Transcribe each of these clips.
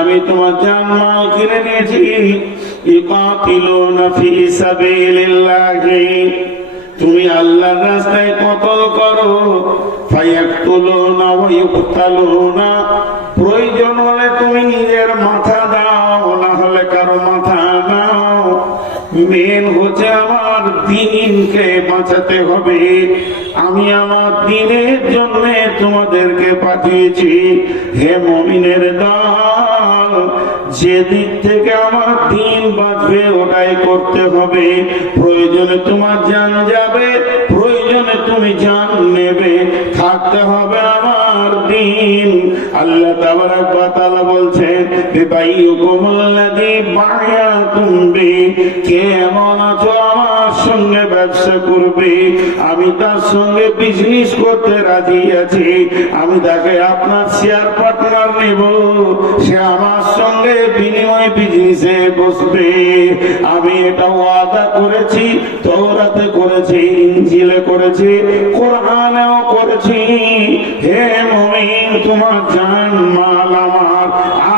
আমি তোমার জানমাল কিনে নিয়েছি। ইকাতিলুনা ফি সাবিলিল্লাহি, তুমি আল্লাহর রাস্তায় কতল করো। ফায়াকতুলুনা ওয়া ইউকতালুনা, প্রয়োজন হলে তুমি নিজের মাথা দাও, না হলে কারো মাথা দাও। মেন হচ্ছে আমার দ্বীনকে বাঁচাতে হবে। আমি আমার দ্বীনের জন্য তোমাদেরকে পাঠিয়েছি। হে মুমিনের দল, যে দিক থেকে আমার দ্বীন বাঁচবে ওটাই করতে হবে। প্রয়োজনে তোমার জান যাবে, প্রয়োজনে তুমি জান নেবে, থাকতে হবে আমার দ্বীন। আল্লাহ তাবারাক ওয়া তাআলা বলছেন, বিবাইয়ুকুমুল্লাযী বায়াতুম বি, কে এমন আছো আমার সঙ্গে ব্যবসা করবে, আমি তার সঙ্গে বিজনেস করতে রাজি আছি। আমি তাকে আপনার শেয়ার পার্টনার নেব, সে আমার সঙ্গে বিনিময় বিজনেসে বসবে। আমি এটা ওয়াদা করেছি, তাওরাতে করেছি, ইনজিলে করেছি, কোরআনেও করেছি। হে মুমিন, তোমার জান মাল আমার,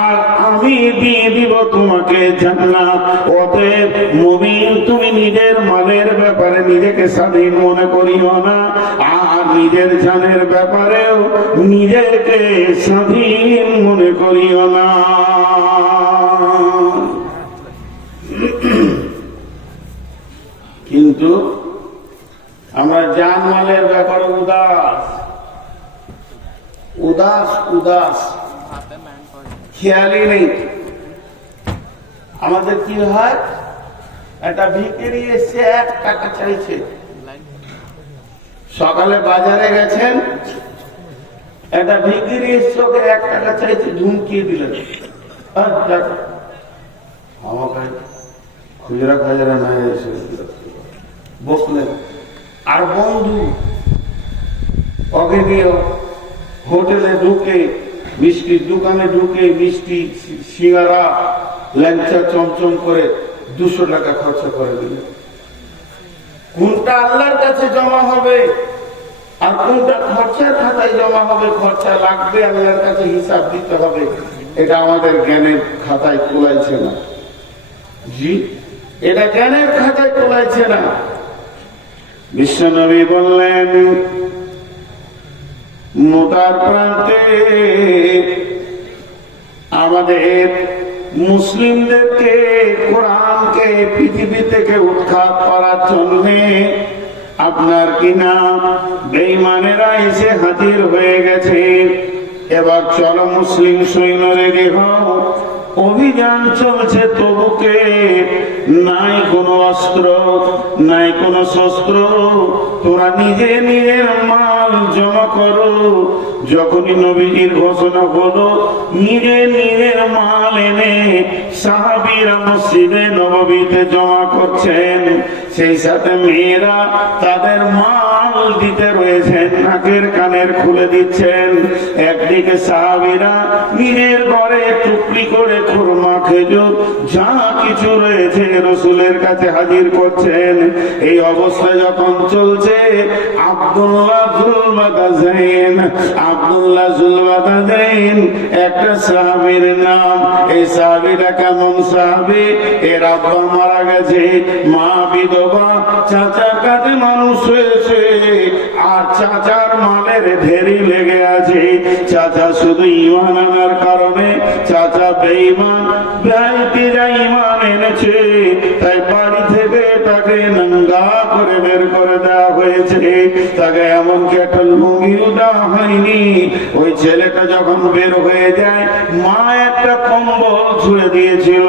আর আমি দিয়ে দিব তোমাকে জান্নাত। অতএব মুমিন, তুমি নিজের মালের ব্যাপারে নিজেকে স্বাধীন মনে করিও না, আর নিজের জানের ব্যাপারেও নিজেকে স্বাধীন মনে করিও না। কিন্তু আমরা জান মালের ব্যাপারে উদাস উদাস উদাস, খেয়ালই নেই। আমাদের কি হয়, একটা ভিখারি এসে 1 টাকা চাইছে। সকালে বাজারে গেছেন, একটা ভিখারি এসে ওকে 1 টাকা চাইছে, ধুমকিয়ে দিলেন, আমাকে খুচরা খাজরা না এসে বসলেন। আর বন্ধু ওকে নিয়ে হোটেলে ঢুকে, মিষ্টির দোকানে ঢুকে মিষ্টি, সিঙ্গারা, ল্যাংচা চমচম করে 200 টাকা খরচা করে দিলেন। কোনটা আল্লাহর কাছে জমা হবে আর কোনটা খরচার খাতায় জমা হবে, খরচা লাগবে, আল্লাহর কাছে হিসাব দিতে হবে, এটা আমাদের জ্ঞানের খাতায় তোলাইছে না। জি, এটা জ্ঞানের খাতায় তোলাইছে না। বিশ্বনবী বললেন, মোতার প্রান্তে আমাদের মুসলিমদেরকে, কোরআনকে পৃথিবী থেকে উৎখাত করার জন্য আপনার কিনা বেঈমানেরা এসে হাজির হয়ে গেছে। এবার চলো মুসলিম সৈন্য রেডি হও, অভিযান চলছে তবুকে। নাই কোনো অস্ত্র, নাই কোনো শস্ত্র, তোরা নিজে নিজের মাল জমা করো। যখনই নবীজির ঘোষণা হলো, নিজে নিজের মাল এনে সাহাবীরা মসজিদে নববীতে জমা করছেন। সেই সাথে মেয়েরা তাদের মাল দিতে রয়েছেন, নাকের কানের খুলে দিচ্ছেন। একদিকে সাহাবীরা নিজের ঘরে টুকরি করে খুরমা, খেজুর, যা কিছু রয়েছে রাসূলের কাছে হাজির করছেন। এই অবস্থা যখন চলছে, আব্দুল্লাহ জুলবাদাইন একটা সাহাবীর নাম। এই সাহাবীরা কেমন সাহাবী, এর আব্বা মারা গেছে, মা বিধবা, চাচার কাছে মানুষ হয়েছে, আর চাচার মালের ঢেরি লেগে আছে। চাচা শুধু ঈমান আনার কারণে, চাচা বেঈমান, ভাইটিরা ঈমান এনেছে, তাই বাড়ি থেকে তাকে নঙ্গা করে বের করে দেওয়া হয়েছে। তাকে এমনকি একটা লুঙ্গিও দেওয়া হয়নি। ওই ছেলেটা যখন বের হয়ে যায়, মা একটা কম্বল ছুঁড়ে দিয়েছিল,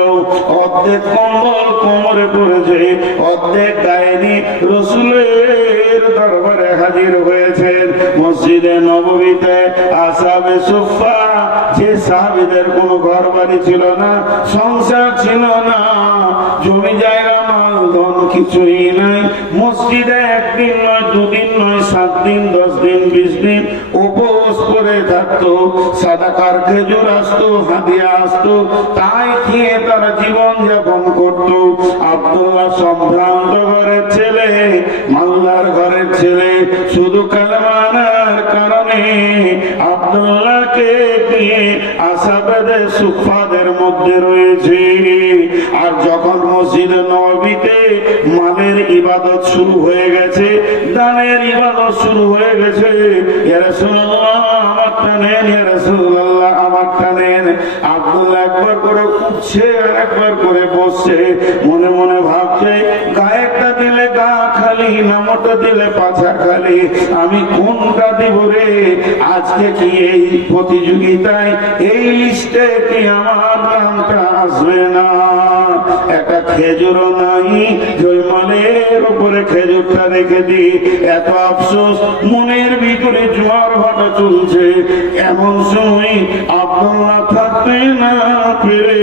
অর্ধেক কম্বল কোমরে পড়েছে, অর্ধেক গায়ে নিয়ে রাসূলের দরবারে হাজির হয়েছেন। মসজিদে নববীতে আসহাবে সুফফা, যে সাহাবীদের কোনো ঘর বাড়ি ছিল না, সংসার ছিল না, জমি জায়গা মাল ধন কিছুই নাই, মসজিদে 1 দিন নয়, 2 দিন নয়, 7 দিন, 10 দিন, 20 দিন উপবাস করে থাকতো। সাদাকার খেজুর আসতো, হাদিয়া আসতো, তাই খেয়ে তারা জীবন যাপন করতো। আব্দুল্লাহ সম্ভ্রান্ত ঘরের ছেলে, মাল্লার ঘরের ছেলে, শুধু কালেমা আনার কারণে কারণে আব্দুল্লাহকে নিয়ে আসহাবে সুফফাদের মধ্যে রয়েছে। আর যখন মসজিদ নববীতে মালের ইবাদত শুরু হয়ে গেছে, দানের ইবাদত শুরু হয়ে গেছে, ইয়া রাসূলুল্লাহ আমারটা নেন, ইয়া রাসূলুল্লাহ আমারটা নেন। আব্দুল্লাহ একবার করে উঠছে আর একবার করে বসছে, মনে মনে ভাবছে গায়েরটা দিলে গা খালি, নামটা দিলে পাছা খালি, আমি কোনটা দিব রে? আজকে কি এই প্রতিযোগিতায় এই লিস্টে কি আমার নামটা আসবে না? একটা খেজুরও নাই, জয়মালের উপরে খেজুরটা রেখে দি। এত আফসোস, মনের ভিতরে জোয়ার ভাটা চলছে। এমন সময় আব্দুল্লাহ থাকতে না পেরে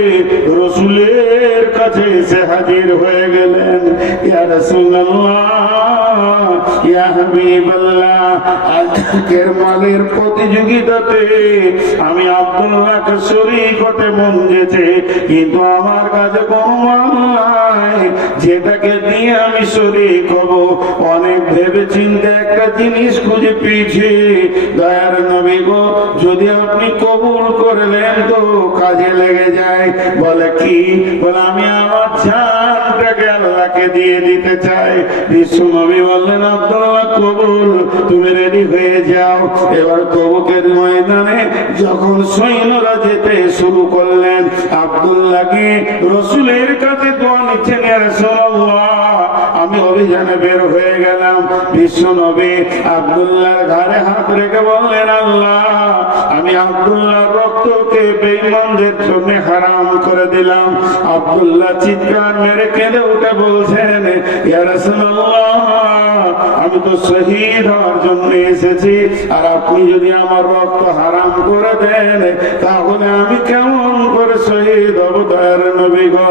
রাসূলের কাছে এসে হাজির হয়ে গেলেন। ইয়া রাসূলুল্লাহ, ইয়া হাবিবাল্লাহ, আজকের মালের প্রতিযোগিতাতে আমি আব্দুল্লাহকে শরীক হতে মন যেছে, কিন্তু আমার কাছে কোনো মাল নাই যেটাকে দিয়ে আমি শরীক হব। অনেক ভেবে চিন্তে একটা জিনিস খুঁজে পেয়েছি। দয়ার নবী গো, যদি আপনি কবুল করলেন তো কাজে লেগে যায়। বলে কি? বলে আমি আমার জানটাকে আল্লাহকে দিয়ে দিতে চাই। বিশ্ব নবী বললেন আব্দুল্লাহ কবুল, তুমি রেডি হয়ে যাও। এবার তবুকের ময়দানে যখন সৈন্যরা যেতে শুরু করলেন, আব্দুল্লাহকে রাসূলের কাছে দোয়া নিচ্ছেন, ইয়া রাসূলুল্লাহ আমি অভিযানে বের হয়ে গেলাম। বিশ্ব নবী আব্দুল্লাহর ঘাড়ে হাত রেখে বললেন আল্লাহ, আমি আব্দুল্লাহর রক্তকে বেঈমানদের জন্য হারাম করে দিলাম। আব্দুল্লাহ চিৎকার মেরে কেঁদে উঠে বলছেন, ইয়া রাসূলুল্লাহ আমি তো শহীদ হওয়ার জন্য এসেছি, আর আপনি যদি আমার রক্ত হারাম করে দেন তাহলে আমি কেমন করে শহীদ হব? দয়ার নবী গো,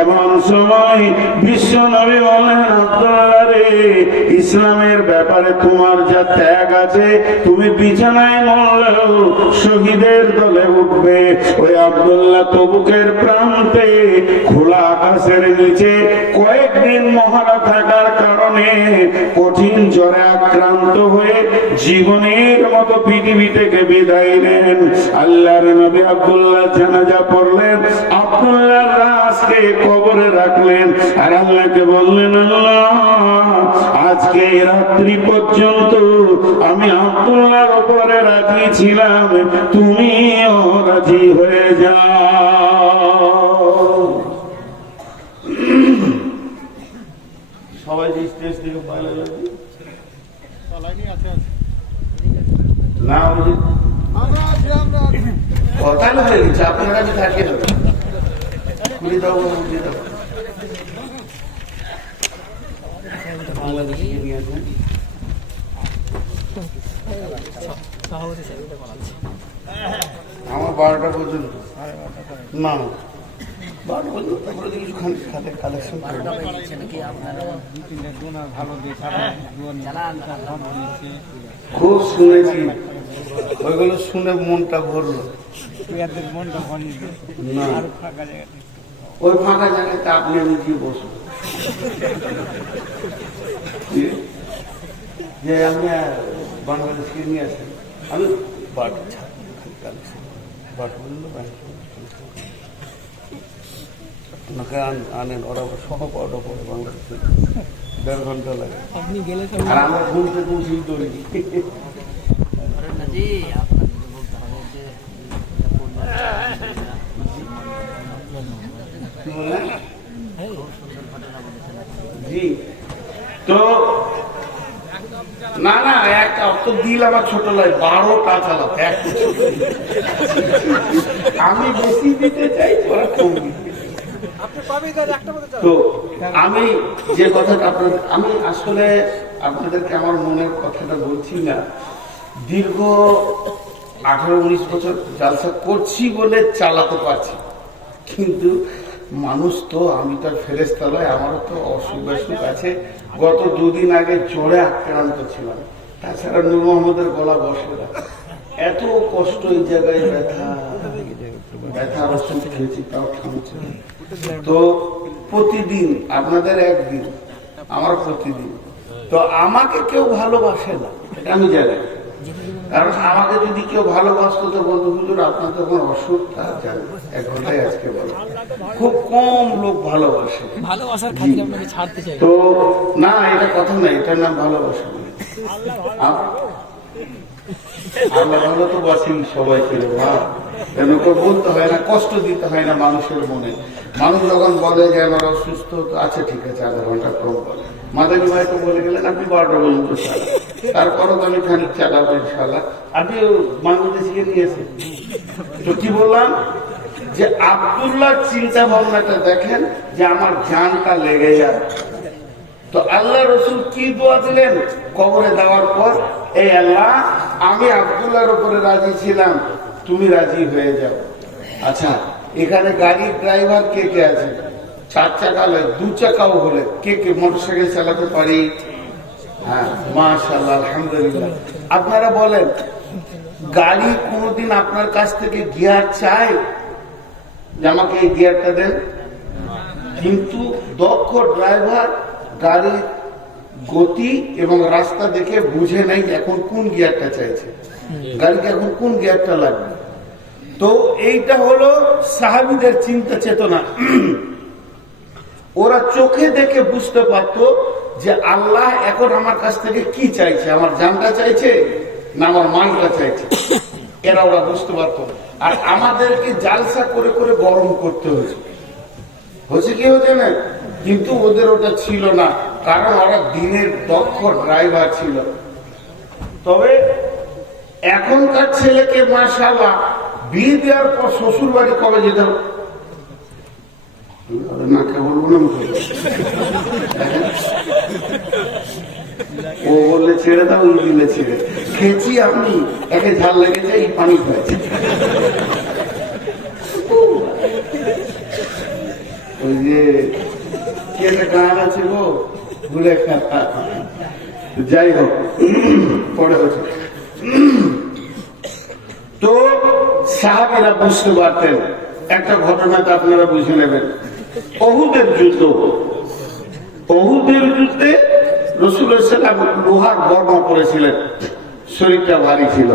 এমন সময় বিশ্ব নবী বলেন আব্দুল্লাহ রে, ইসলামের ব্যাপারে তোমার যা ত্যাগ আছে, তুমি বিছানায় মরলেও শহীদের দলে উঠবে। ওই আব্দুল্লাহ তবুকের প্রান্তে খোলা আকাশের নিচে কয়েকদিন মহারা থাকার কারণে কঠিন জ্বরে আক্রান্ত হয়ে জীবনের মতো পৃথিবী থেকে বিদায় নেন। আল্লাহর নবী আব্দুল্লাহ জানাজা পড়লেন, আব্দুল্লাহর লাশকে কবরে রাখলেন, আর আল্লাহকে বললেন আল্লাহ আজকে রাত্রি পর্যন্ত আমি আব্দুল্লাহর উপরে রাজি ছিলাম, তুমিও রাজি হয়ে যাও। সবাই যে স্টেজ থেকে পাইলে না কথা হয়ে গেছে, আপনারা যে থাকে খুলে দাও, দিয়ে দাও। বাংলাদেশে নিয়ে আসেন আমার 12টা পর্যন্ত না, 12টা পর্যন্ত, তারপরে কিছু খাতে কালেকশন খুব শুনেছি, ওইগুলো শুনে মনটা ভরলো। না ওই ফাঁকা জায়গাতে আপনি আমি কি বসবো? যে আমি বাংলাদেশকে নিয়ে আসেন, আমি আনেন, ওরা সহ পাওয়াটা পরে বাংলাদেশে 1.5 ঘন্টা লাগে। আর আমরা ঘুমতে ঘুমছিল তৈরি জি। তো না না, একটা অত দিল আমার ছোট লাই, 12টা চালাত এক, আমি বেশি দিতে চাই, ওরা কম দিতে। তো আমি যে কথাটা আপনাদের, আমি আসলে আপনাদেরকে আমার মনের কথাটা বলছি না। দীর্ঘ 18-19 বছর জালসা করছি বলে চালাতে পারছি, কিন্তু মানুষ তো, আমি তো ফেরেশতা নই, আমারও তো অসুখ বিসুখ আছে। গত 2 দিন আগে জ্বরে আক্রান্ত ছিলাম, তাছাড়া নূর মোহাম্মদের গলা বসে না, এত কষ্ট, এই জায়গায় ব্যথা ব্যথা ওষুধ খেয়েছি তাও থামছে। তো প্রতিদিন আপনাদের একদিন, আমার প্রতিদিন। তো আমাকে কেউ ভালোবাসে না, এটা আমি জানি। কারণ আমাকে যদি কেউ ভালোবাসতো তো বলতো হুজুর আপনার তো কোনো অসুখ এক ঘন্টায় আজকে বলো, খুব কম লোক ভালোবাসে। ভালোবাসার খাতিরে আপনাকে ছাড়তে চাই তো না, এটা কথা না, এটার নাম ভালোবাসা। আল্লাহ ভালো তো বাসি সবাই ছিল না, কেন বলতে হয় না, কষ্ট দিতে হয় না মানুষের মনে। মানুষ যখন বলে যে আমার অসুস্থ, আছে ঠিক আছে আধা ঘন্টা কম বলে। মাদানী ভাই তো বলে গেলেন আপনি 12টা পর্যন্ত চালান, তারপরও তো আমি খানিক চালাবো ইনশাল্লাহ। আপনি বাংলাদেশিকে নিয়েছেন তো কি বললাম যে আব্দুল্লাহ চিন্তা ভাবনাটা দেখেন যে আমার জানটা লেগে যায়। তো আল্লাহ রসুল কি দোয়া দিলেন কবরে দেওয়ার পর, এই আল্লাহ আমি আব্দুল্লাহর উপরে রাজি ছিলাম, তুমি রাজি হয়ে যাও। আচ্ছা, এখানে গাড়ির ড্রাইভার কে কে আছে? 4 চাকা হলে, 2 চাকাও হলে কে কে মোটরসাইকেল চালাতে পারি? হ্যাঁ, মাশাআল্লাহ, আলহামদুলিল্লাহ। আপনারা বলেন, গাড়ি কোনোদিন আপনার কাছ থেকে গিয়ার চায় যে আমাকে এই গিয়ারটা দেন? কিন্তু দক্ষ ড্রাইভার গাড়ির গতি এবং রাস্তা দেখে বুঝে নাই এখন কোন গিয়ারটা চাইছে, গাড়িকে এখন কোন গিয়ারটা লাগবে। তো এইটা হলো সাহাবীদের চিন্তা চেতনা। ওরা চোখে দেখে বুঝতে পারতো যে আল্লাহ এখন আমার কাছ থেকে কি চাইছে, আমার জানটা চাইছে না আমার মানটা চাইছে, এরা ওরা বুঝতে পারতো। আর আমাদেরকে জালসা করে করে গরম করতে হয়েছে, কি হচ্ছে না? কিন্তু ওদের ওটা ছিল না, কারণ ওরা দিনের দক্ষ ড্রাইভার ছিল। তবে এখনকার ছেলেকে মাশাআল্লাহ বিয়ে দেওয়ার পর শ্বশুর বাড়ি কবে যেতে হবে না, কে বলবো না, ও বললে ছেড়ে দাও, ই দিলে ছেড়ে খেয়েছি আমি, একে ঝাল লেগেছে, এই পানি খাইছে। ওই যে কি একটা গান আছে গো, ভুলে যাই হোক, পরে হচ্ছে। তো সাহাবীরা বুঝতে পারতেন। একটা ঘটনাটা আপনারা বুঝে নেবেন। উহুদের যুদ্ধ, উহুদের যুদ্ধে রাসূলুল্লাহ সাল্লাল্লাহু আলাইহি ওয়াসাল্লাম লোহার বর্ম পরেছিলেন, শরীরটা ভারী ছিল।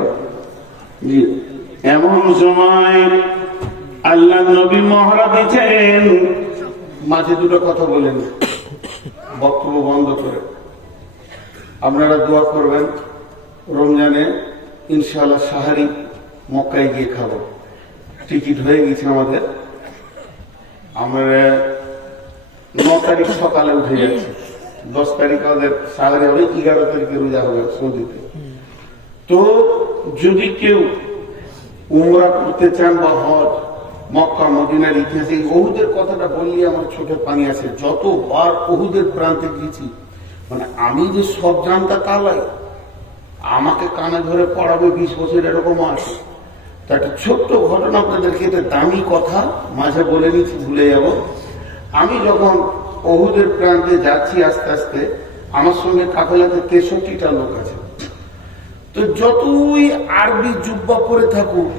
জি, এমন সময় আল্লাহ নবী মহড়া দিয়েছেন, মাঝে দুটো কথা বলেন, বক্তব্য বন্ধ করে। আপনারা দোয়া করবেন, রমজানে ইনশাআল্লাহ সাহারি মক্কায় গিয়ে খাবো। টিকিট হয়ে গেছে আমাদের, আমরা 9 তারিখ সকালে উঠে যাচ্ছি, 10 তারিখ আমাদের সাহারি হবে, 11 তারিখে রোজা হবে সৌদিতে। তো যদি কেউ উমরা করতে চান বা হজ, মক্কা মদিনার ইতিহাসে উহুদের কথাটা বললে আমার চোখে পানি আছে। যতবার উহুদের প্রান্তে গেছি, মানে আমি যে সব জানতা তা লাই, আমাকে কানে ধরে পড়াবে 20 বছর এরকম আছে। তা একটা ছোট্ট ঘটনা আপনাদেরকে, এটা দামি কথা, মাঝে বলে নিচ্ছি, ভুলে যাব। আমি যখন উহুদের প্রান্তে যাচ্ছি আস্তে আস্তে, আমার সঙ্গে কাফেলাতে 63টা লোক আছে। তো যতই আরবি জুব্বা পরে থাকুক,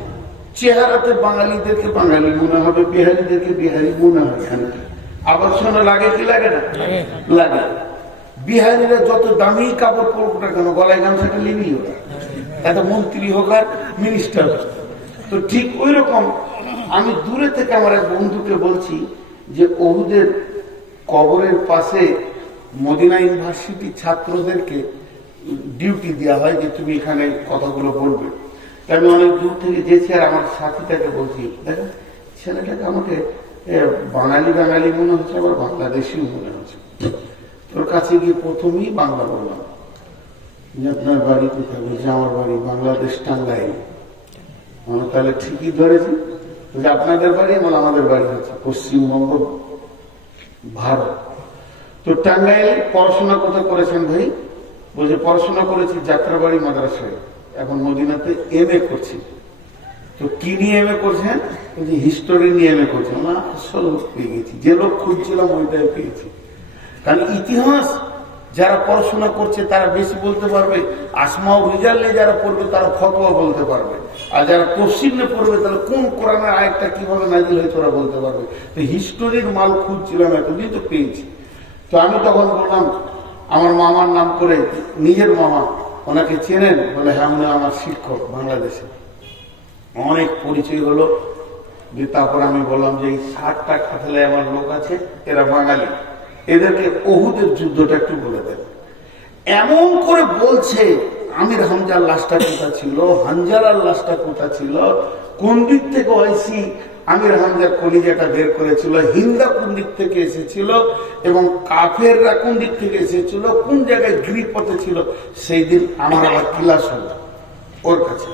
চেহারাতে বাঙালিদেরকে বাঙালি মনে হবে, বিহারিদেরকে বিহারি মনে হয়। আবার শোনা লাগে কি লাগে না? লাগে। বিহারিরা যত দামি কাপড় পরুক না কেন, গলায় গামছাটা লিবি ওরা, এত মন্ত্রী হোক আর মিনিস্টার হোক। তো ঠিক ওই রকম আমি দূরে থেকে আমার এক বন্ধুকে বলছি যে উহুদের কবরের পাশে মদিনা ইউনিভার্সিটি ছাত্রদেরকে ডিউটি দেওয়া হয় যে তুমি এখানে কথাগুলো বলবে। আমি অনেক দূর থেকে যেছি, আর আমার সাথীটাকে বলছি, দেখেন ছেলেটাকে আমাকে বাঙালি বাঙালি মনে হচ্ছে, আবার বাংলাদেশিও মনে হচ্ছে। তোর কাছে গিয়ে প্রথমেই বাংলা বললাম যে আপনার বাড়ি কোথায়? বলছে আমার বাড়ি বাংলাদেশ, টাঙ্গাইল। মানে তাহলে ঠিকই ধরেছি যে আপনাদের বাড়ি, মানে আমাদের বাড়ি হচ্ছে পশ্চিমবঙ্গ, ভারত। তো টাঙ্গাইল পড়াশোনা কোথায় করেছেন ভাই? বলছে পড়াশোনা করেছি যাত্রাবাড়ি মাদ্রাসায়, এখন মদিনাতে MA করছি। তো কি নিয়ে MA করছেন? বলছি হিস্টোরি নিয়ে MA করছেন। না, আসল পেয়ে গেছি, যে লোক খুঁজছিলাম ওইটাই পেয়েছি। কারণ ইতিহাস যারা পড়াশোনা করছে তারা বেশি বলতে পারবে, আসমাও রিজাল্টে যারা পড়বে তারা ফতোয়া বলতে পারবে, আর যারা তফসিলে পড়বে তাহলে কোন কোরআনের আয়াতটা কিভাবে নাজিল হয়েছে ওরা বলতে পারবে। তো হিস্টোরির মাল খুঁজছিলাম, এতদিন তো পেয়েছি। তো আমি তখন বললাম, আমার মামার নাম করে, নিজের মামা, ওনাকে চেনেন? বলে হ্যাঁ, উনি আমার শিক্ষক বাংলাদেশে। অনেক পরিচয় হলো। তারপর আমি বললাম যে এই 60টা খাতলে আমার লোক আছে, এরা বাঙালি, এদেরকে ওহুদের যুদ্ধটা একটু বলে দেন। এমন করে বলছে আমির হামজার লাশটা কোথা ছিল, হানজালার লাশটা কোথা ছিল, কোন দিক থেকে ওয়াইসি আমির হামজার কলিজাটা বের করেছিল, হিন্দা কোন দিক থেকে এসেছিল এবং কাফেররা কোন দিক থেকে এসেছিল, কোন জায়গায় গিরিপথে ছিল। সেই দিন আমার আবার ক্লাস হলো ওর কাছে।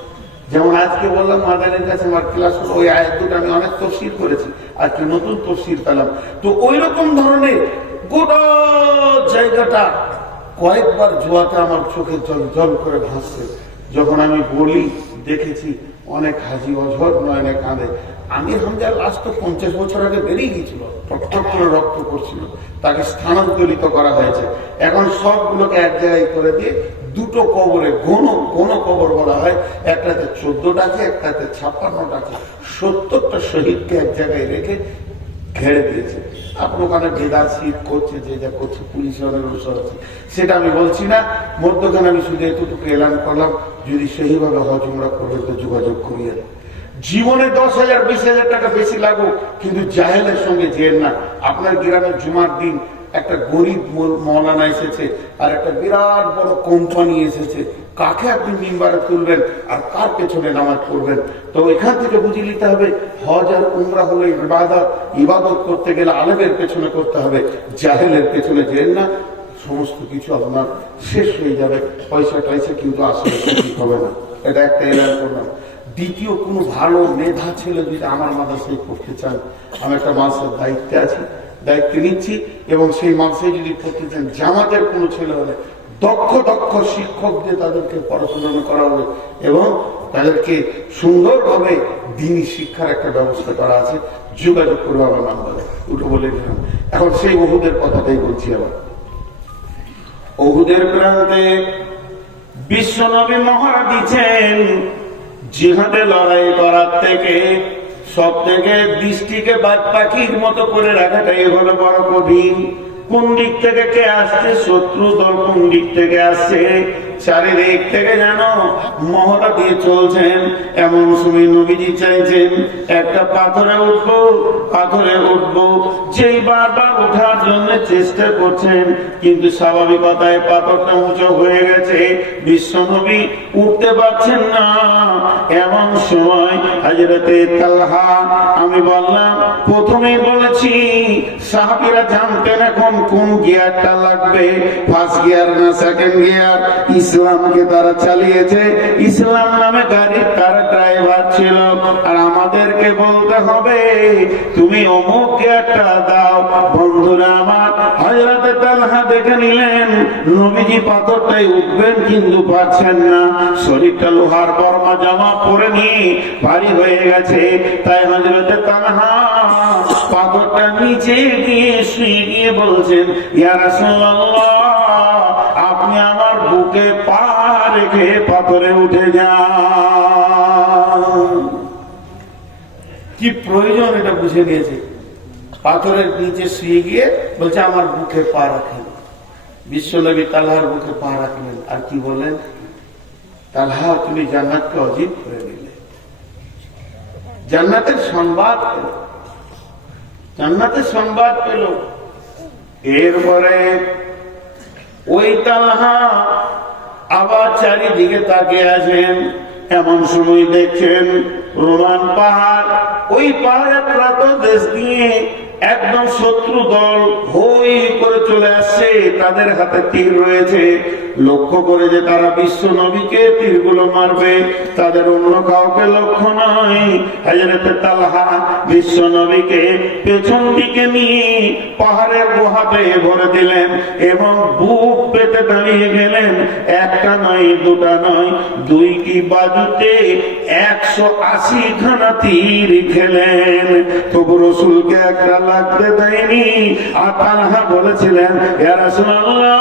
যেমন আজকে বললাম মাদানের কাছে আমার ক্লাস হলো, ওই আয়াত দুটো আমি অনেক তফসির করেছি, আজকে নতুন তফসির পেলাম। তো ওই রকম ধরনের গোটা জায়গাটা কয়েকবার জোয়াতে আমার চোখে জল জল করে ভাসছে। যখন আমি বলি দেখেছি অনেক হাজি অঝর নয়নে কাঁদে। আমির হামজার লাশ তো 50 বছর আগে বেরিয়ে গিয়েছিল, টকটক করে রক্ত পড়ছিল, তাকে স্থানান্তরিত করা হয়েছে। এখন সবগুলোকে এক জায়গায় করে দিয়ে দুটো কবরে, ঘন কবর বলা হয়, একটাতে 14টা আছে, একটাতে 56টা আছে। 70টা শহীদকে এক জায়গায় রেখে ঘেরে দিয়েছে। আপনি ওখানে ভেদার শীত করছে, যে যা করছে, পুলিশের অনেক অনুসর আছে, সেটা আমি বলছি না। মধ্যখানে আমি শুধু এতটুকু এলান করলাম, যদি সেইভাবে হজ উমরা করবে তো যোগাযোগ করিয়ে। জীবনে 10,000 20,000 টাকা বেশি লাগুক, কিন্তু জাহেলের সঙ্গে যেন না। আপনার গ্রামের জুমার দিন একটা গরিব মৌলানা এসেছে আর একটা বিরাট বড় কোম্পানি এসেছে, কাকে আপনি মিম্বারে তুলবেন আর কার পেছনে নামাজ পড়বেন? তো এখান থেকে বুঝে নিতে হবে হজ আর উমরা হলো ইবাদত। ইবাদত করতে গেলে আলেমের পেছনে করতে হবে, জাহেলের পেছনে যেন না। সমস্ত কিছু আপনার শেষ হয়ে যাবে, পয়সা টয়সা কিন্তু আসলে ঠিক হবে না। এটা একটা এলান করলাম। দ্বিতীয়, কোনো ভালো মেধা ছেলে যদি আমার মাদ্রাসায় পড়তে চান, আমি একটা মাদ্রাসার দায়িত্বে আছি, দায়িত্ব নিচ্ছি, এবং সেই মাদ্রাসায় যদি পড়তে চান, জামাতের কোনো ছেলে হলে দক্ষ শিক্ষক দিয়ে তাদেরকে পড়াশোনা করা হবে এবং তাদেরকে সুন্দরভাবে দ্বীনি শিক্ষার একটা ব্যবস্থা করা আছে। যোগাযোগ করবো আমার নাম্বারে, ওটা বলে দিলাম। এখন সেই ওহুদের কথাটাই বলছি। আবার ওহুদের প্রান্তে বিশ্বনবী মহড়া দিচ্ছেন, জিহাদে লড়াই করার থেকে সব থেকে দৃষ্টিকে বাদ পাখির মতো করে রাখাটাই হলো বড় কঠিন। কোন দিক থেকে কে আসছে, শত্রু দল কোন দিক থেকে আসছে, চারিদিক থেকে যেন মহড়া দিয়ে চলছেন। এমন সময় নবীজি চাইছেন একটা পাথরে উঠবো, যেই বারবার ওঠার জন্য চেষ্টা করছেন, কিন্তু স্বাভাবিকতায় পাথরটা উঁচু হয়ে গেছে, বিশ্বনবী উঠতে পারছেন না। এমন সময় হযরতে তালহা, আমি বললাম প্রথমেই বলেছি সাহাবীরা জানতেন এখন কোন গিয়ারটা লাগবে, ফার্স্ট গিয়ার না সেকেন্ড গিয়ার। ইসলামকে তারা চালিয়েছে, ইসলাম নামে গাড়ির তারা ড্রাইভার ছিল, আর আমাদেরকে বলতে হবে তুমি অমুক গিয়ারটা দাও। বন্ধুরা আমার, হযরতে তালহা দেখে নিলেন নবীজি পাথরটাই উঠবেন কিন্তু পারছেন না, শরীরটা লোহার বর্মা জামা পরে নিয়ে ভারী হয়ে গেছে। তাই হযরতে তালহা পাথরটা নিচে গিয়ে শুয়ে গিয়ে বলছেন, ইয়া রাসূলুল্লাহ, আপনি আমার বুকে পা রেখে পাথরে উঠে যান। কি প্রয়োজন এটা বুঝে নিয়েছে। পাথরের নিচে শুয়ে গিয়ে বলছে আমার বুকে পা রাখেন। বিশ্বনবী তালহার বুকে পা রাখলেন, আর কি বলেন, তালহা তুমি জান্নাতকে অজীব করে দিলে। জান্নাতের সংবাদ পেল, জান্নাতের সংবাদ পেল। এরপরে ওই তালহা আবার চারিদিকে তাকিয়ে আছেন। এমন সময় দেখছেন রোমান পাহাড়, ওই পাহাড়ের প্রান্তদেশ দিয়ে একদম শত্রু দল হই করে চলে আসছে, তাদের হাতে তীর রয়েছে। লক্ষ্য করে যে তারা বিশ্ব নবীকে তীরগুলো মারবে, তাদের অন্য কাউকে লক্ষ্য নয়। হযরতে তালহা বিশ্ব নবীকে পেছন দিকে নিয়ে পাহাড়ের গুহাতে ভরে দিলেন এবং বুক পেতে দাঁড়িয়ে গেলেন। একটা নয়, দুটা নয়, দুইটি বাজুতে 180 খানা তীর খেলেন, তবু রাসূলকে একটা লাগতে দেয়নি। আর তালহা বলেছিলেন, ইয়া রাসূলুল্লাহ,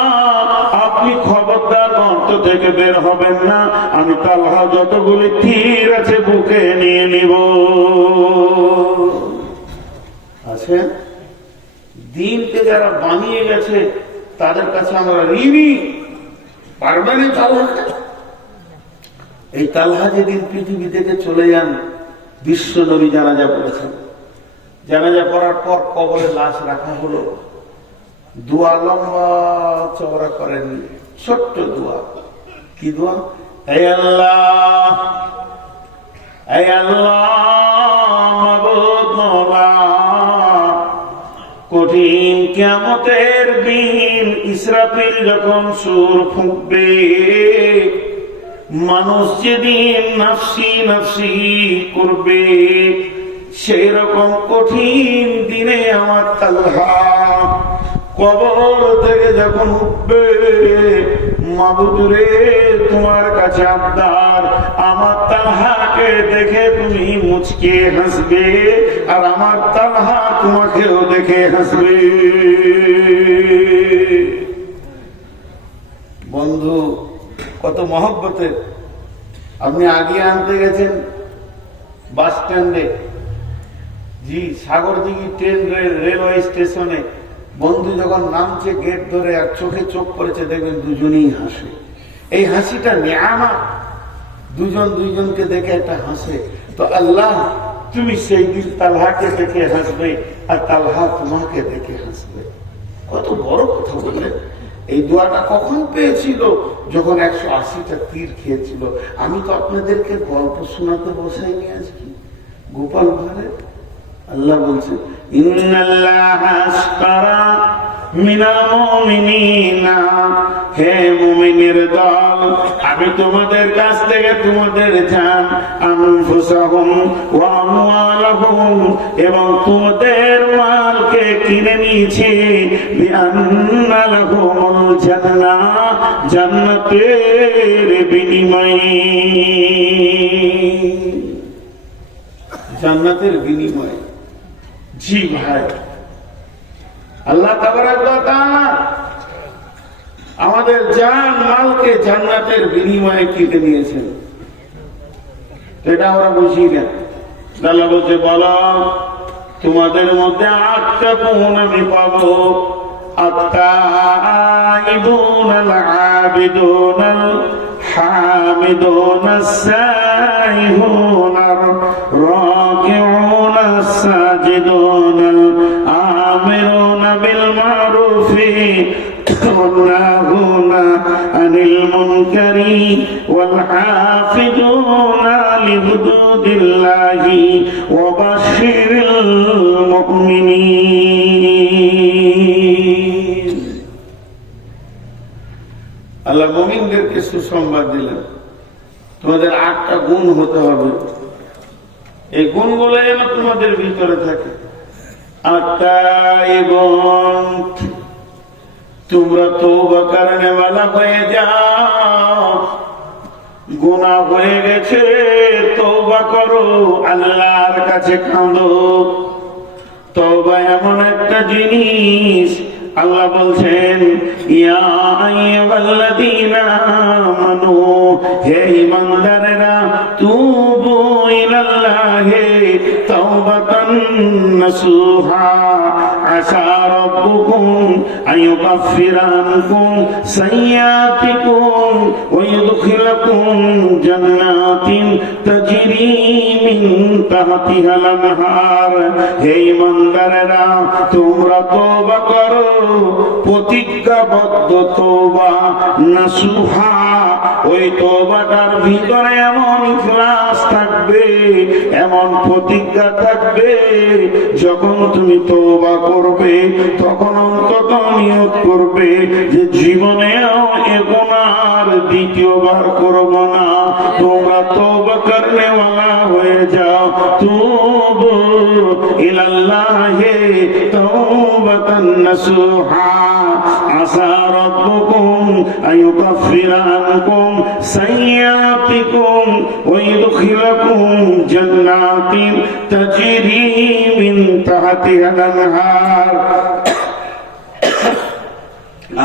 আপনি খবরদার গর্ত থেকে বের হবেন না, আমি তালহা যতগুলি তীর আছে বুকে নিয়ে নিব। আছে দিনকে যারা বানিয়ে গেছে তাদের কাছে আমরা ঋণী। পারবেন তালহা এই তালহা যেদিন পৃথিবী থেকে চলে যান, বিশ্ব নবী জানাজা পড়েছেন। জানাজা পড়ার পর কবরে লাশ রাখা হলো। দোয়া লম্বা চওড়া করেন, ছোট্ট দোয়া। কি দোয়া? হে আল্লাহ, হে আল্লাহ, মাবুদ মওলা, কঠিন কিয়ামতের দিন ইসরাফিল যখন সুর ফুঁকবে, মানুষ যেদিন নাফসি নাফসি করবে, সেই রকম কঠিন দিনে আমার তালহা কবর থেকে যখন উঠবে, মাবুদ রে, তোমার কাছে আবদার, আমার তালহাকে দেখে তুমি মুচকে হাসবে, আর আমার তালহা তোমাকেও দেখে হাসবে। বন্ধু, কত মহব্বতের। আপনি আগে আনতে গেছেন বাস স্ট্যান্ডে, জি সাগরদিঘি ট্রেন রেলওয়ে স্টেশনে, বন্ধু যখন নামছে গেট ধরে আর চোখে চোখ পড়েছে, দেখবেন দুজনেই হাসে। এই হাসিটা নিয়ামত, দুজন দুইজনকে দেখে একটা হাসে। তো আল্লাহ, তুমি সেই দিন তালহাকে দেখে হাসবে, আর তালহা তোমাকে দেখে হাসবে। কত বড় কথা বললেন। এই দোয়াটা কখন পেয়েছিল? যখন 180টা তীর খেয়েছিল। আমি তো আপনাদেরকে গল্প শোনাতে বসাইনি আজকে গোপাল ভাঁড়ে। আল্লাহ বলছেন, ইন্নাল্লাহা আশতারা মিনাল মুমিনিনা, হে মুমিনের দল, আমি তোমাদের কাছ থেকে তোমাদের জান, আনফুসাহুম ওয়া আমওয়ালাহুম, এবং তোমাদের মালকে কিনে নিয়েছি, বিআন্না লাহুমুল জান্নাহ, জান্নাতের বিনিময়ে, জান্নাতের বিনিময়ে। জি ভাই, আল্লাহ তাবারাক ওয়া তাআলা আমাদের জান মালকে জান্নাতের বিনিময়ে কিনে নিয়েছেন। এটা আমরা বুঝি না। আল্লাহ বলছে, বলো তোমাদের মধ্যে 8টা গুণ আমি পাবো। আত-তাইবুন আল-আবিদুন আল-হামিদুন আস-সাইহুন আর-রাকিউন আস-সাজিদুন আল-আমিরুন বিল মারুফি والناهون عن المنكر والحافظون لحدود الله وبشر المؤمنين। আল্লাহ মুমিনদেরকে সুসংবাদ দিলেন, তোমাদের 8টা গুণ হতে হবে। এই গুণগুলো যেন তোমাদের ভিতরে থাকে। আত-তাইবুন, তোমরা তওবা করনে ওয়ালা হয়ে যাও। গুনাহ হয়ে গেছে, তওবা করো, আল্লাহর কাছে কাঁদো। তওবা এমন একটা জিনিস, আল্লাহ বলছেন, ইয়া আইয়ুহাল্লাযীনা আমানু, হে ঈমানদারেরা, তুবু ইলাল্লাহি তাওবাতান নাসুহা, আসা রাব্বুকুম আইয়ুকাফিরা আনকুম সাইয়্যাতিকুম ওয়া ইউদখিলাকুম জান্নাতিন তাজরি মিন তাহতিহাল আনহার। হে ঈমানদারেরা, তোমরা তওবা করো, প্রতিজ্ঞাবদ্ধ তওবা, নাসুহা। ওই তওবাটার ভিতরে এমন ইখলাস থাকবে, এমন প্রতিজ্ঞা থাকবে, যখন তুমি তওবা করবে তখন অন্তত নিয়ত করবে যে জীবনেও এ গুনাহ দ্বিতীয়বার করব না। তোমরা তওবা করনে ওয়ালা হয়ে যাও। তুবু ইলাল্লাহি তাওবাতান নাসুহা, আসা রাব্বুকুম আইয়ুকাফিরা আনকুম সাইয়্যাতিকুম ওয়া ইউদখিলাকুম জান্নাতিন তাজরি মিন তাহতিহাল আনহার।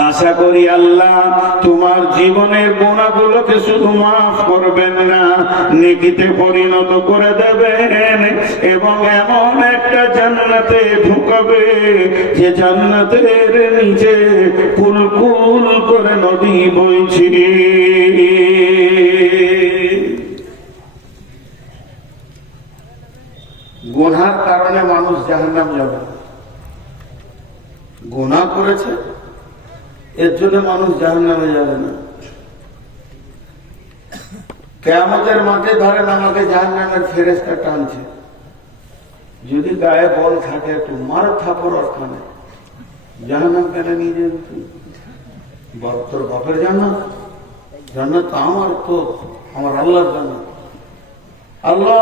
আশা করি আল্লাহ তোমার জীবনের গুনাহগুলোকে শুধু মাফ করবেন না, নেকিতে পরিণত করে দেবেন, এবং এমন একটা জান্নাতে ঢুকাবে যে জান্নাতের নিচে কুল কুল করে নদী বইছে। গুনার কারণে মানুষ জাহান্নাম যাবে না। গুনাহ করেছে এর জন্য মানুষ জাহান্নামে যাবে না। কিয়ামতের মাঠে ধরেন আমাকে জাহান্নামের ফেরেশতা টানছে, যদি গায়ে বল থাকে একটু মার থাপড় অর্থানে জাহান্নাম কেন নিয়ে যাবি তুই? তোর বাপের জান্নাত? জান্নাত তো আমার, তো আমার আল্লাহর জান্নাত। আল্লাহ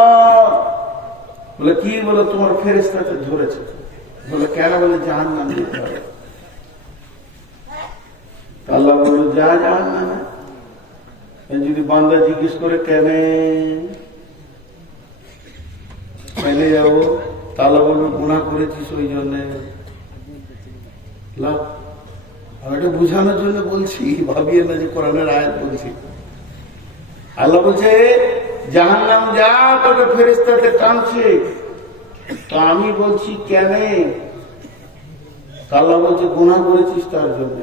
বলে কি? বলে তোমার ফেরেশতাকে ধরেছে। বলে কেন? বলে জাহান্নাম যেতে হবে। আল্লাহ বলল যা জাহান্নামে। যদি বান্দা জিজ্ঞেস করে কেন যাবো, তাহলে বলবো গুনাহ করেছিস ওই জন্যে। আমি এটা বুঝানোর জন্য বলছি, ভাবিয়ে না যে কোরআনের আয়াত বলছি। আল্লাহ বলছে জাহান্নাম যা, তোকে ফেরেশতাতে টানছে। তো আমি বলছি কেন? আল্লাহ বলছে গুনাহ করেছিস তার জন্য।